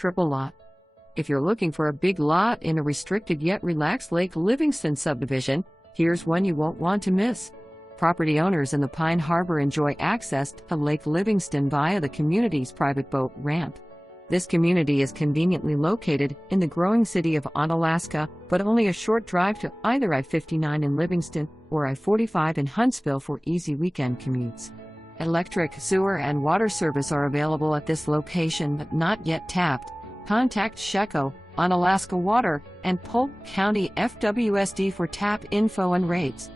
triple lot. If you're looking for a big lot in a restricted yet relaxed Lake Livingston subdivision, here's one you won't want to miss. Property owners in the Pine Harbor enjoy access to Lake Livingston via the community's private boat ramp. This community is conveniently located in the growing city of Onalaska, but only a short drive to either I-59 in Livingston or I-45 in Huntsville for easy weekend commutes. Electric, sewer, and water service are available at this location but not yet tapped. Contact SHECO, Onalaska Water, and Polk County FWSD for tap info and rates.